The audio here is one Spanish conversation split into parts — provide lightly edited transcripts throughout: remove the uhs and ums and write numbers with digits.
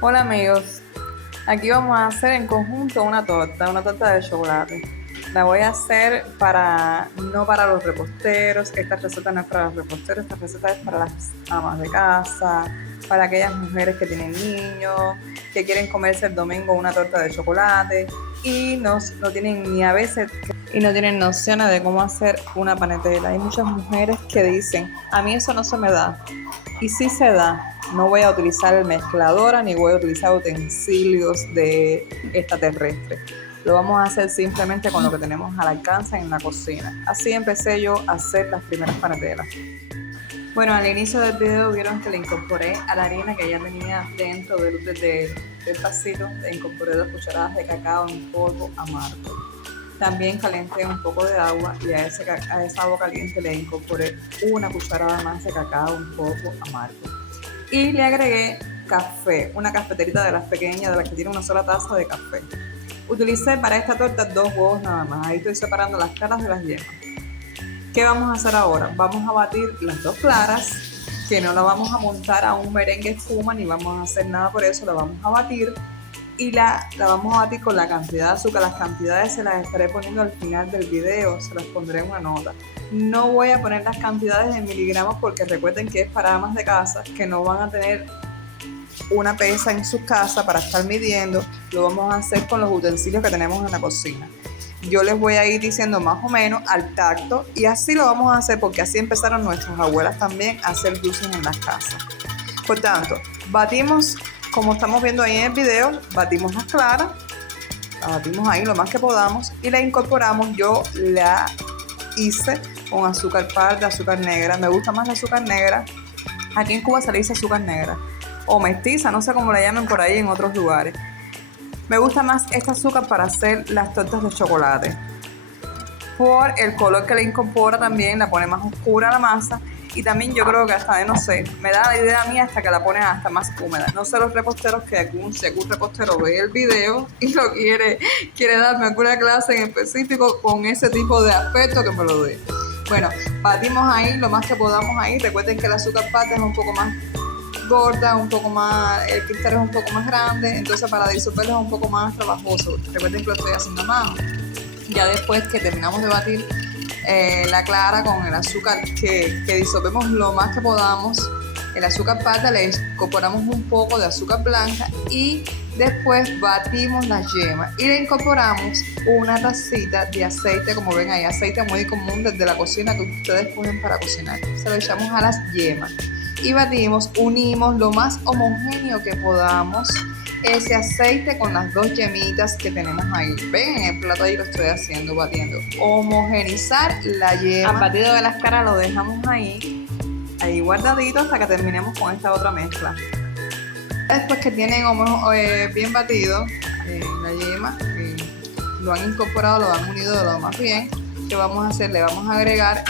Hola amigos, aquí vamos a hacer en conjunto una torta de chocolate. La voy a hacer no para los reposteros, esta receta no es para los reposteros, esta receta es para las amas de casa, para aquellas mujeres que tienen niños, que quieren comerse el domingo una torta de chocolate y no tienen ni a veces y no tienen nociones de cómo hacer una panetela. Hay muchas mujeres que dicen, a mí eso no se me da. Y si se da, no voy a utilizar mezcladora ni voy a utilizar utensilios de extraterrestre. Lo vamos a hacer simplemente con lo que tenemos al alcance en la cocina. Así empecé yo a hacer las primeras panetelas. Bueno, al inicio del video vieron que le incorporé a la harina que ya tenía dentro del vasito, le incorporé 2 cucharadas de cacao en polvo amargo. También calenté un poco de agua y a esa agua caliente le incorporé 1 cucharada más de cacao un poco amargo. Y le agregué café, una cafeterita de las pequeñas, de las que tiene una sola taza de café. Utilicé para esta torta 2 huevos nada más. Ahí estoy separando las claras de las yemas. ¿Qué vamos a hacer ahora? Vamos a batir las 2 claras, que no la vamos a montar a un merengue espuma ni vamos a hacer nada por eso, la vamos a batir y la vamos a batir con la cantidad de azúcar. Las cantidades se las estaré poniendo al final del video, se las pondré en una nota. No voy a poner las cantidades en miligramos porque recuerden que es para amas de casa que no van a tener una pesa en su casa para estar midiendo. Lo vamos a hacer con los utensilios que tenemos en la cocina. Yo les voy a ir diciendo más o menos al tacto y así lo vamos a hacer porque así empezaron nuestras abuelas también a hacer dulces en las casas. Por tanto, batimos, como estamos viendo ahí en el video, batimos las claras, la batimos ahí lo más que podamos y la incorporamos. Yo la hice con azúcar parda, azúcar negra. Me gusta más la azúcar negra. Aquí en Cuba se le dice azúcar negra o mestiza, no sé cómo la llaman por ahí en otros lugares. Me gusta más este azúcar para hacer las tortas de chocolate. Por el color que le incorpora también, la pone más oscura la masa. Y también yo creo que hasta, no sé, me da la idea mía hasta que la ponen hasta más húmeda. No sé los reposteros si algún repostero ve el video y lo quiere darme alguna clase en específico con ese tipo de aspecto, que me lo dé. Bueno, batimos ahí lo más que podamos ahí. Recuerden que el azúcar pata es un poco más gorda, un poco más, el cristal es un poco más grande, entonces para disolverlo es un poco más trabajoso. Recuerden que lo estoy haciendo a mano. Ya después que terminamos de batir la clara con el azúcar, que disolvemos lo más que podamos, el azúcar pata, le incorporamos un poco de azúcar blanca y después batimos la yema y le incorporamos una tacita de aceite, como ven ahí, aceite muy común desde la cocina que ustedes ponen para cocinar. Se lo echamos a las yemas y batimos, unimos lo más homogéneo que podamos ese aceite con las 2 yemitas que tenemos ahí. Ven, en el plato ahí lo estoy haciendo, batiendo. Homogenizar la yema. Al batido de las caras lo dejamos ahí guardadito hasta que terminemos con esta otra mezcla. Después que tienen bien batido la yema, lo han incorporado, lo han unido de lo más bien, ¿qué vamos a hacer? Le vamos a agregar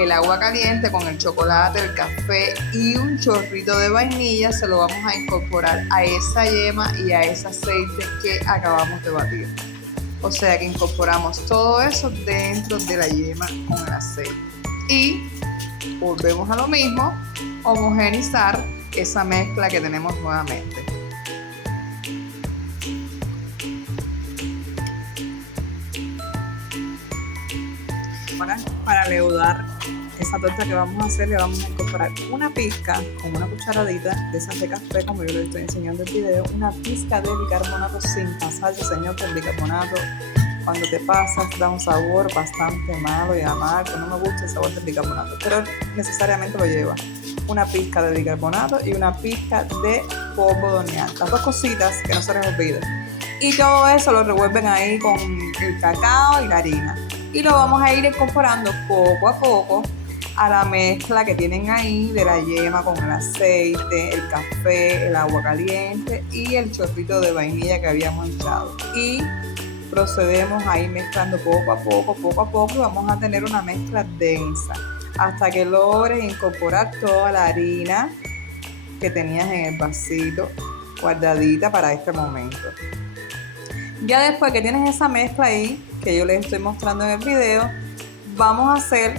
el agua caliente con el chocolate, el café y un chorrito de vainilla. Se lo vamos a incorporar a esa yema y a ese aceite que acabamos de batir. O sea que incorporamos todo eso dentro de la yema con el aceite. Y volvemos a lo mismo, homogenizar esa mezcla que tenemos nuevamente. Ahora, para leudar esa torta que vamos a hacer, le vamos a incorporar una pizca con una cucharadita de esas de café, como yo les estoy enseñando en el video, una pizca de bicarbonato sin pasarse, señor, con bicarbonato. Cuando te pasas da un sabor bastante malo y amargo. No me gusta el sabor del bicarbonato, pero necesariamente lo lleva. Una pizca de bicarbonato y una pizca de polvo de hornear. Las 2 cositas que no se les olviden. Y todo eso lo revuelven ahí con el cacao y la harina. Y lo vamos a ir incorporando poco a poco a la mezcla que tienen ahí de la yema con el aceite, el café, el agua caliente y el chorrito de vainilla que habíamos echado. Y procedemos a ir mezclando poco a poco y vamos a tener una mezcla densa hasta que logres incorporar toda la harina que tenías en el vasito guardadita para este momento. Ya después que tienes esa mezcla ahí, que yo les estoy mostrando en el video, vamos a hacer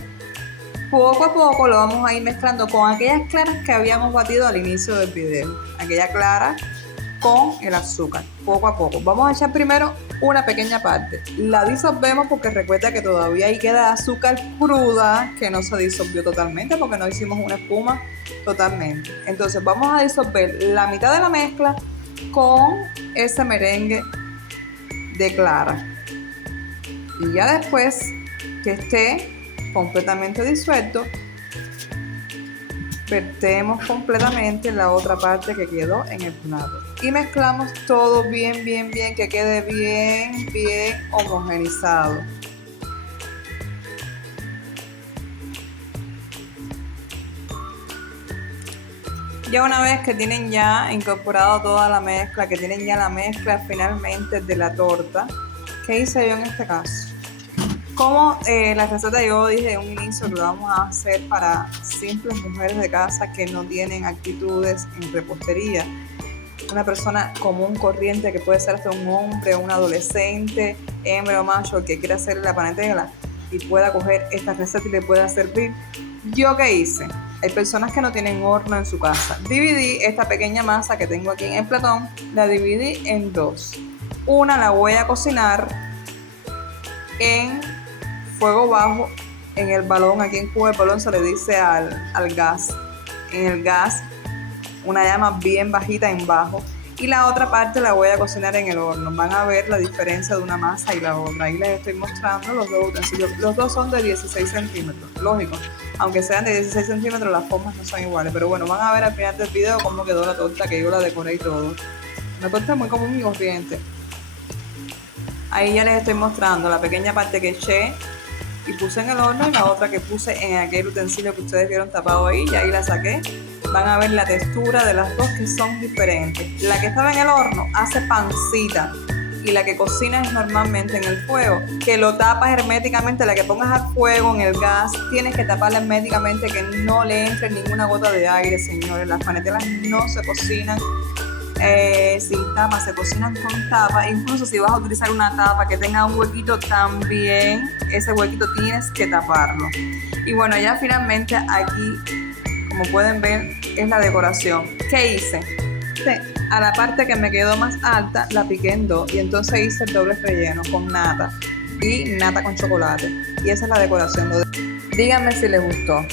poco a poco, lo vamos a ir mezclando con aquellas claras que habíamos batido al inicio del video. Aquella clara con el azúcar, poco a poco. Vamos a echar primero una pequeña parte. La disolvemos porque recuerda que todavía ahí queda azúcar cruda que no se disolvió totalmente porque no hicimos una espuma totalmente. Entonces vamos a disolver la mitad de la mezcla con ese merengue de clara. Y ya después que esté completamente disuelto, vertemos completamente la otra parte que quedó en el plato y mezclamos todo bien, que quede bien homogenizado. Ya una vez que tienen ya incorporado toda la mezcla, que tienen ya la mezcla finalmente de la torta, ¿qué hice yo en este caso? Como la receta yo dije en un inicio que lo vamos a hacer para simples mujeres de casa que no tienen actitudes en repostería. Una persona común, corriente, que puede ser hasta un hombre, un adolescente, hembra o macho, que quiera hacer la panetela y pueda coger esta receta y le pueda servir. ¿Yo qué hice? Hay personas que no tienen horno en su casa. Dividí esta pequeña masa que tengo aquí en el platón, la dividí en dos. Una la voy a cocinar en fuego bajo en el balón. Aquí en Cuba el balón se le dice al gas. En el gas, una llama bien bajita en bajo. Y la otra parte la voy a cocinar en el horno. Van a ver la diferencia de una masa y la otra. Ahí les estoy mostrando los dos utensilios. Los dos son de 16 centímetros, lógico. Aunque sean de 16 centímetros, las formas no son iguales. Pero bueno, van a ver al final del video cómo quedó la torta, que yo la decoré y todo. Una torta muy común y corriente. Ahí ya les estoy mostrando la pequeña parte que eché y puse en el horno y la otra que puse en aquel utensilio que ustedes vieron tapado ahí, y ahí la saqué. Van a ver la textura de las dos que son diferentes. La que estaba en el horno hace pancita y la que cocinas normalmente en el fuego, que lo tapas herméticamente. La que pongas al fuego en el gas, tienes que taparla herméticamente, que no le entre ninguna gota de aire, señores. Las panetelas no se cocinan sin tapa, se cocinan con tapa. Incluso si vas a utilizar una tapa que tenga un huequito, también ese huequito tienes que taparlo. Y bueno, ya finalmente aquí, como pueden ver, es la decoración. ¿Qué hice? A la parte que me quedó más alta la piqué en dos y entonces hice el doble relleno con nata y nata con chocolate. Y esa es la decoración. Díganme si les gustó.